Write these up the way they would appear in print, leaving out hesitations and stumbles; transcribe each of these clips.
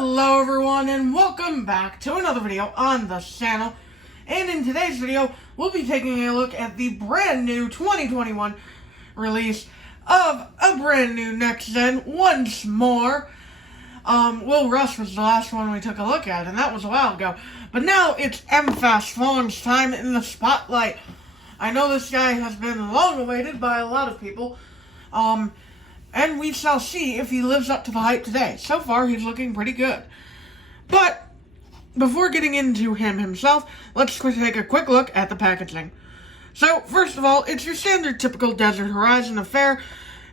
Hello everyone and welcome back to another video on the channel. And in today's video, we'll be taking a look at the brand new 2021 release of a brand new next gen once more. Will Rush was the last one we took a look at, and that was a while ago. But now it's Fast Fong's time in the spotlight. I know this guy has been long awaited by a lot of people. And we shall see if he lives up to the hype today. So far, he's looking pretty good. But before getting into him himself, let's take a quick look at the packaging. So, first of all, it's your standard typical Desert Horizon affair.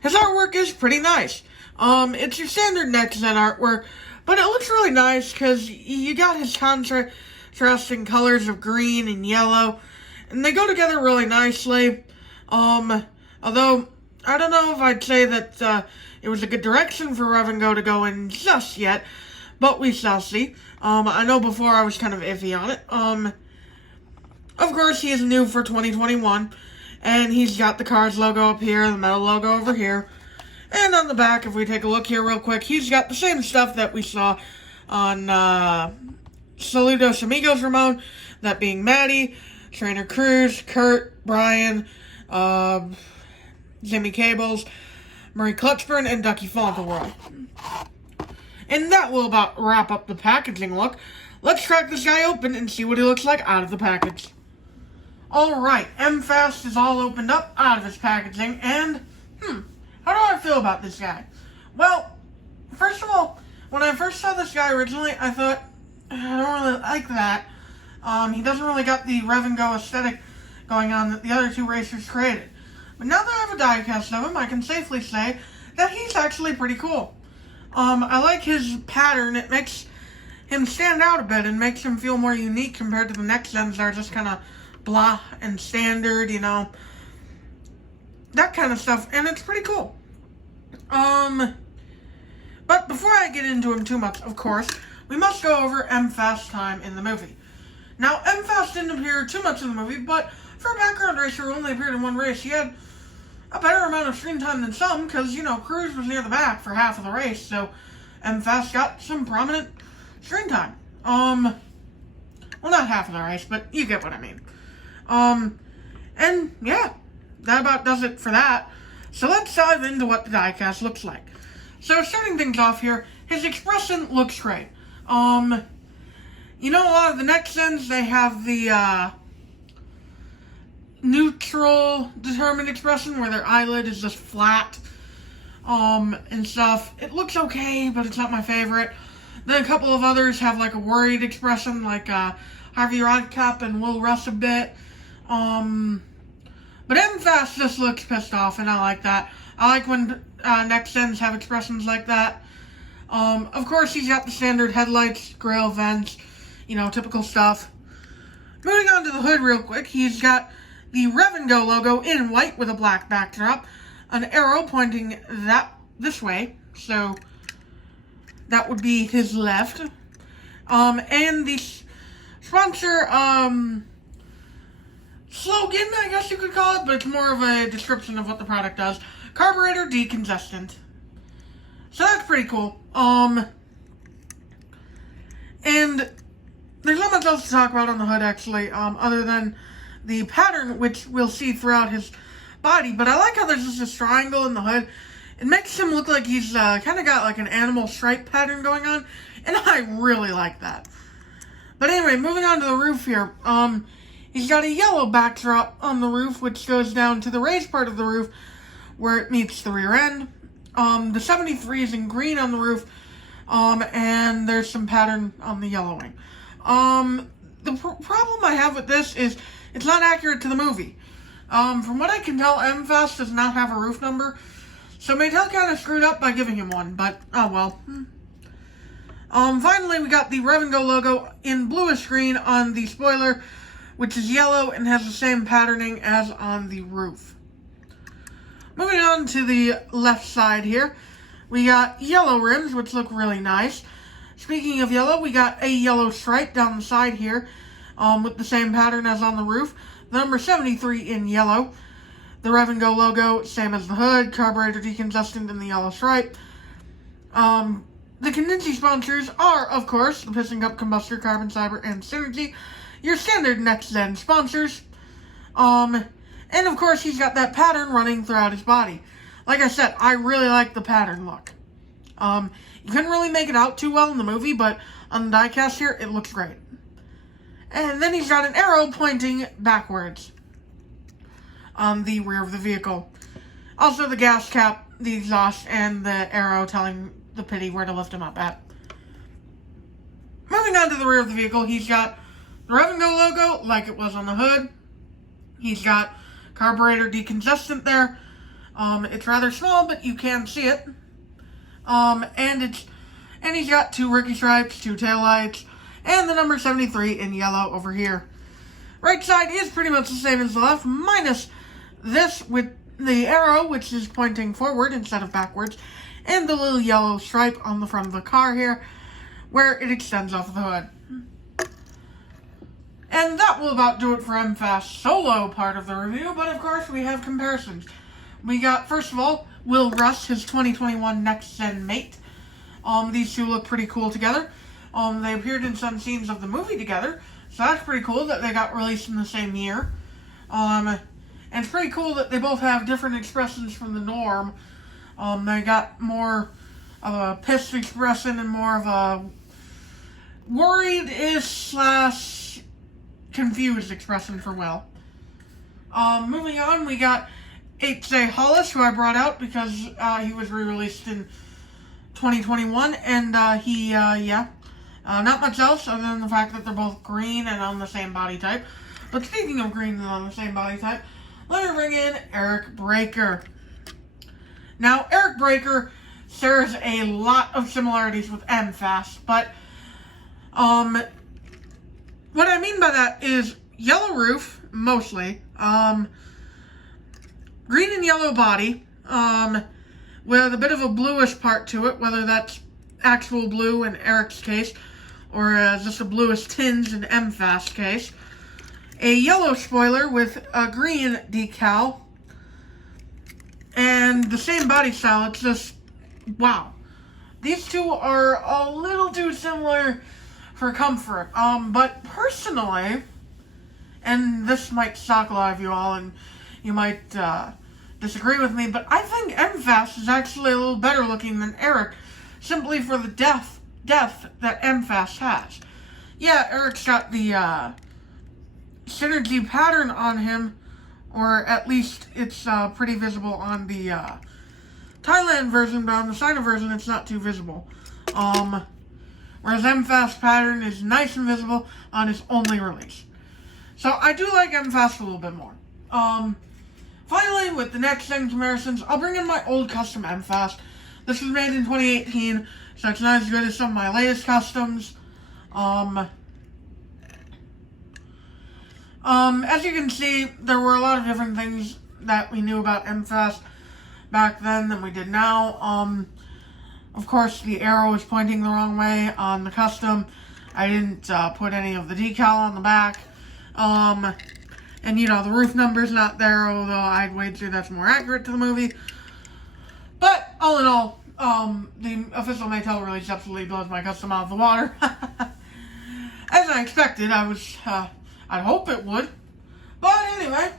His artwork is pretty nice. It's your standard next-gen artwork, but it looks really nice because you got his contrasting colors of green and yellow, and they go together really nicely. Although I don't know if I'd say that it was a good direction for Revengo to go in just yet, but we shall see. I know before I was kind of iffy on it. Of course, he is new for 2021, and he's got the Cars logo up here, the metal logo over here, and on the back, if we take a look here real quick, he's got the same stuff that we saw on Saludos Amigos Ramon, that being Maddie, Trainer Cruz, Kurt, Brian, Jimmy Cables, Murray Clutchburn, and Ducky Fauntleroy. And that will about wrap up the packaging look. Let's crack this guy open and see what he looks like out of the package. Alright, M-Fast is all opened up out of his packaging, and, how do I feel about this guy? Well, first of all, when I first saw this guy originally, I thought, I don't really like that. He doesn't really got the Revengo aesthetic going on that the other two racers created. But now that I have a diecast of him, I can safely say that he's actually pretty cool. I like his pattern. It makes him stand out a bit and makes him feel more unique compared to the next gens that are just kind of blah and standard, you know. That kind of stuff, and it's pretty cool. But before I get into him too much, of course, we must go over M-Fast's time in the movie. Now, M-Fast didn't appear too much in the movie, but for a background racer who only appeared in one race, he had a better amount of screen time than some, because, you know, Cruz was near the back for half of the race, so M-Fast got some prominent screen time. Well, not half of the race, but you get what I mean. And, yeah, that about does it for that. So let's dive into what the diecast looks like. So, starting things off here, his expression looks great. You know, a lot of the next gens, they have the, neutral determined expression where their eyelid is just flat, and stuff. It looks okay, but it's not my favorite. Then a couple of others have like a worried expression, like Harvey Rodcap and Will Rush a bit. But M-Fast just looks pissed off, and I like that. I like when next gens have expressions like that. Of course, he's got the standard headlights, grille, vents, you know, typical stuff. Moving on to the hood real quick, he's got the Revengo logo in white with a black backdrop, an arrow pointing this way, so that would be his left. And the sponsor, slogan, I guess you could call it, but it's more of a description of what the product does. Carburetor decongestant. So that's pretty cool. And there's not much else to talk about on the hood, actually, other than the pattern, which we'll see throughout his body. But I like how there's just this triangle in the hood. It makes him look like he's kind of got like an animal stripe pattern going on, and I really like that. But anyway, moving on to the roof here. He's got a yellow backdrop on the roof, which goes down to the raised part of the roof where it meets the rear end. The 73 is in green on the roof, and there's some pattern on the yellowing. The problem I have with this is it's not accurate to the movie. From what I can tell, M-Fast does not have a roof number, so Mattel kind of screwed up by giving him one, but oh well. Finally, we got the Revengo logo in bluish green on the spoiler, which is yellow and has the same patterning as on the roof. Moving on to the left side here, we got yellow rims, which look really nice. Speaking of yellow, we got a yellow stripe down the side here, with the same pattern as on the roof. The number 73 in yellow. The Revengo logo, same as the hood, carburetor decongestant, and the yellow stripe. the contingency sponsors are, of course, the Piston Cup, Combustor, Carbon Cyber, and Synergy, your standard next-gen sponsors. And of course, he's got that pattern running throughout his body. Like I said, I really like the pattern look. You couldn't really make it out too well in the movie, but on the diecast here, it looks great. And then he's got an arrow pointing backwards on the rear of the vehicle. Also the gas cap, the exhaust, and the arrow telling the pity where to lift him up at. Moving on to the rear of the vehicle, he's got the Rev and Go logo, like it was on the hood. He's got carburetor decongestant there. It's rather small, but you can see it. And he's got 2 Ricky stripes, 2 taillights, and the number 73 in yellow over here. Right side is pretty much the same as the left, minus this with the arrow, which is pointing forward instead of backwards, and the little yellow stripe on the front of the car here, where it extends off of the hood. And that will about do it for MFast solo part of the review, but of course we have comparisons. We got, first of all, Will Russ, his 2021 next-gen mate. These two look pretty cool together. They appeared in some scenes of the movie together, so that's pretty cool that they got released in the same year. And it's pretty cool that they both have different expressions from the norm. They got more of a pissed expression and more of a worried-ish / confused expression for Will. Moving on, we got H.J. Hollis, who I brought out because he was re-released in 2021, and not much else other than the fact that they're both green and on the same body type. But speaking of green and on the same body type, let me bring in Eric Breaker. Now, Eric Breaker shares a lot of similarities with MFast, but what I mean by that is yellow roof, mostly, green and yellow body, with a bit of a bluish part to it, whether that's actual blue in Eric's case, or just a bluish tinge in MFast case. A yellow spoiler with a green decal, and the same body style. It's just, wow. These two are a little too similar for comfort. But personally, and this might shock a lot of you all, and you might disagree with me, but I think MFast is actually a little better looking than Eric, simply for the depth that MFast has. Yeah, Eric's got the synergy pattern on him, or at least it's pretty visible on the Thailand version, but on the China version it's not too visible. Whereas MFast pattern is nice and visible on his only release. So I do like MFast a little bit more. Finally, with the next gen comparisons, I'll bring in my old custom MFast. This was made in 2018, so it's not as good as some of my latest customs. As you can see, there were a lot of different things that we knew about MFast back then than we did now. Of course, the arrow was pointing the wrong way on the custom. I didn't put any of the decal on the back. And, you know, the roof number's not there, although I'd wager that's more accurate to the movie. But, all in all, the official Mattel release absolutely blows my custom out of the water. As I expected, I'd hope it would. But anyway,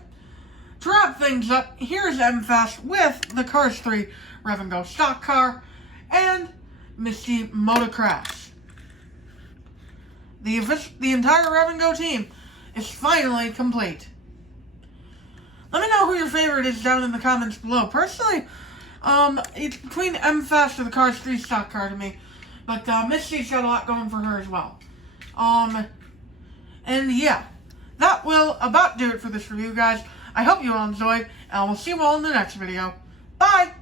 to wrap things up, here's MFast with the Cars 3 Rev and Go stock car and Misty Motocross. The entire Rev and Go team is finally complete. Let me know who your favorite is down in the comments below. Personally, it's between MFast or the Cars 3 stock car to me. But Misty's got a lot going for her as well. And yeah, that will about do it for this review, guys. I hope you all enjoyed, and I will see you all in the next video. Bye!